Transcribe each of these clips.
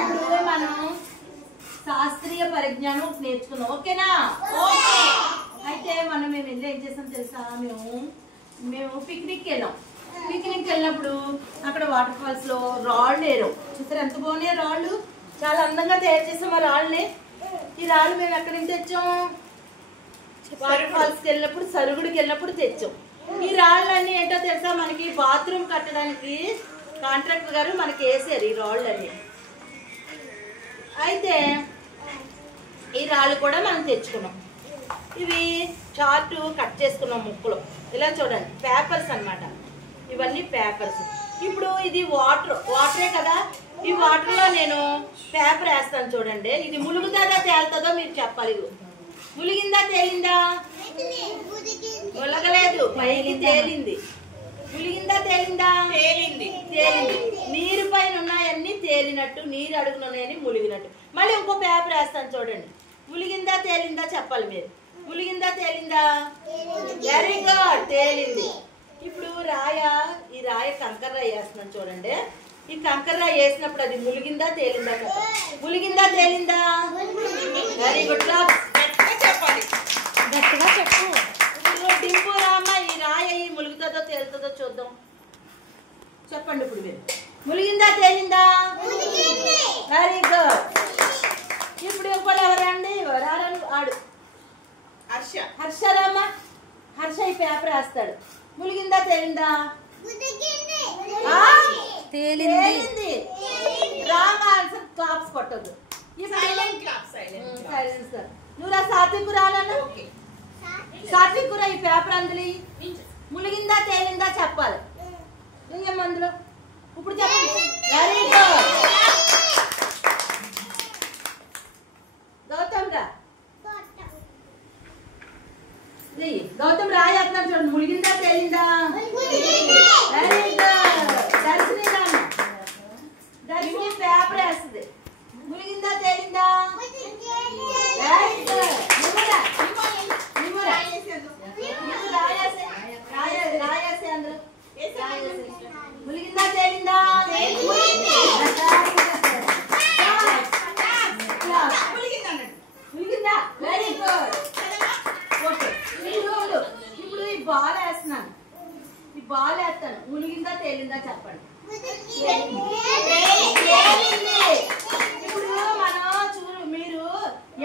ఇప్పుడు మనం శాస్త్రీయ పరిజ్ఞానం నేర్చుకున్నాం. ఓకేనా? అయితే మనం మేము ఏం చేసాం తెలుసా? మేము పిక్నిక్ వెళ్ళాం. పిక్నిక్ వెళ్ళినప్పుడు అక్కడ వాటర్ ఫాల్స్ లో రాళ్ళు వేరాం. చూసారు ఎంత బాగున్నాయి రాళ్ళు? చాలా అందంగా తయారు చేసాం ఆ రాళ్ళని. ఈ రాళ్ళు మేము ఎక్కడి నుంచి తెచ్చాం? వాటర్ ఫాల్స్కి వెళ్ళినప్పుడు, సరుగుడికి వెళ్ళినప్పుడు తెచ్చాం. ఈ రాళ్ళన్నీ ఏంటో తెలుసా? మనకి బాత్రూమ్ కట్టడానికి కాంట్రాక్టర్ గారు మనకి వేసారు ఈ రాళ్ళన్నీ. అయితే ఈ రాళ్ళు కూడా మనం తెచ్చుకున్నాం. ఇవి చార్టు కట్ చేసుకున్నాం ముక్కలు. ఇలా చూడండి, పేపర్స్ అన్నమాట. ఇవన్నీ పేపర్స్. ఇప్పుడు ఇది వాటరే కదా. ఈ వాటర్లో నేను పేపర్ వేస్తాను చూడండి. ఇది ములుగుతుందా తేలుతుందో మీరు చెప్పాలి. ములిగిందా తేలిందా? ములగలేదు, పైకి తేలింది. ములిగిందా తేలిందా? తేలింది. నీరు పైన ఉన్నాయన్నీ తేలినట్టు, నీరు అడుగున ఉన్నాయని ములిగినట్టు. మళ్ళీ ఇంకో పేపర్ వేస్తాను చూడండి. ములిగిందా తేలిందా చెప్పాలి మీరు. ములిగిందా తేలిందా? వెరీ గుడ్, తేలింది. ఇప్పుడు ఈ రాయ కంకర రాయి వేస్తున్నాను చూడండి. ఈ కంకర రాయి వేసినప్పుడు అది ములిగిందా తేలిందా చెప్పాలి. ములిగిందా తేలిందా? వెరీ గుడ్, చెప్పాలి. గట్టిగా చెప్పు. డింపు రామ్మ, ఈ రాయి ములుగుతుందో తేలుతుందో చూద్దాం. చెప్పండి ఇప్పుడు మీరు. ములిగిందా తేలిందా? Very good. ఇప్పుడు ఇంకోళ్ళు ఎవరండి? ఆడు హర్ష రామ్మ. హర్ష ఈ పేపర్ వేస్తాడు. ములిగిందా తేలిందా? తేలింది. Wrong answer. క్లాప్స్ కొట్టద్దు. సైలెన్స్. నువ్వు రా సాత్విక్ రానన్నా. సాత్విక్ రా, ఈ పేపర్ అందులో ములిగిందా తేలిందా చెప్పాలి. అందులో ఇప్పుడు చెప్పండి. Very good. గౌతమ్ రా. గౌతమ్ రాయేస్తున్నాడు చూడండి. ములిగిందా తేలిందా? Very good. దర్శిని రామ్మ. దర్శిని పేపర్ వేస్తుంది. ములిగిందా తేలిందా? Very good. రాయేసే అందులో. ములిగిందా తేలిందా? ములిగిందా? Very good. ఓకే. ఇప్పుడు ఈ బాల్ వేస్తున్నాను. ఈ బాల్ వేస్తాను. ములిగిందా తేలిందా చెప్పండి. ఇప్పుడు మనం మీరు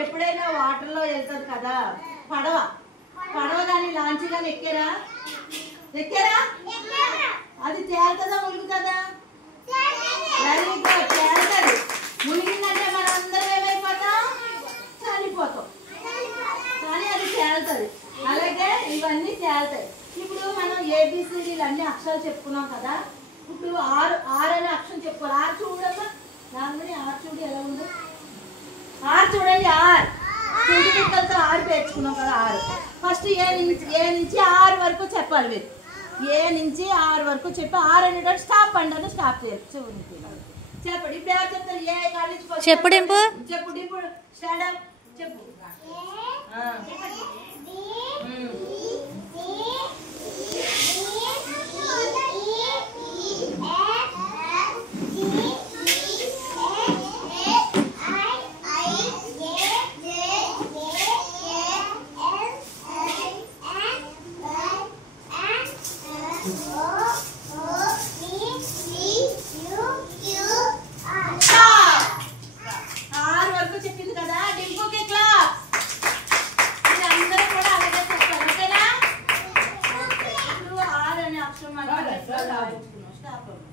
ఎప్పుడైనా వాటర్ లో వెళ్తారు కదా, పడవ కానీ లాంచీ కానీ ఎక్కారా? అది తేలుతుందా ములుగుతుందా? వెరీ గుడ్, తేలుతుంది. ములిగిందంటే మనం అందరం ఏమైపోతాం? చనిపోతాం. కానీ అది తేలుతుంది. అలాగే ఇవన్నీ తేలుతాయి. ఇప్పుడు మనం ఏబిసిడీలు అన్ని అక్షరాలు చెప్పుకున్నాం కదా. ఇప్పుడు ఆరు అనే అక్షరం చెప్పుకోవాలి. ఆరు చూడమ్మా. దాని ఆరు చూడు ఎలా ఉందో. ఆరు చూడండి. చుట్టుతో ఆరు పేర్చుకున్నాం కదా. ఆరు ఫస్ట్ ఏ నుంచి 6 వరకు చెప్పాలి మీరు. ఏ నుంచి 6 వరకు చెప్పి 6 అనేటప్పుడు స్టాప్ అంటారు. స్టాప్ చేయాలి. చెప్పండి. ఇప్పుడు ఎవరు చెప్తారు? ఏ కాలేజ్ చెప్పు. డింపు స్టాండ్ అప్ చెప్పు. Stop.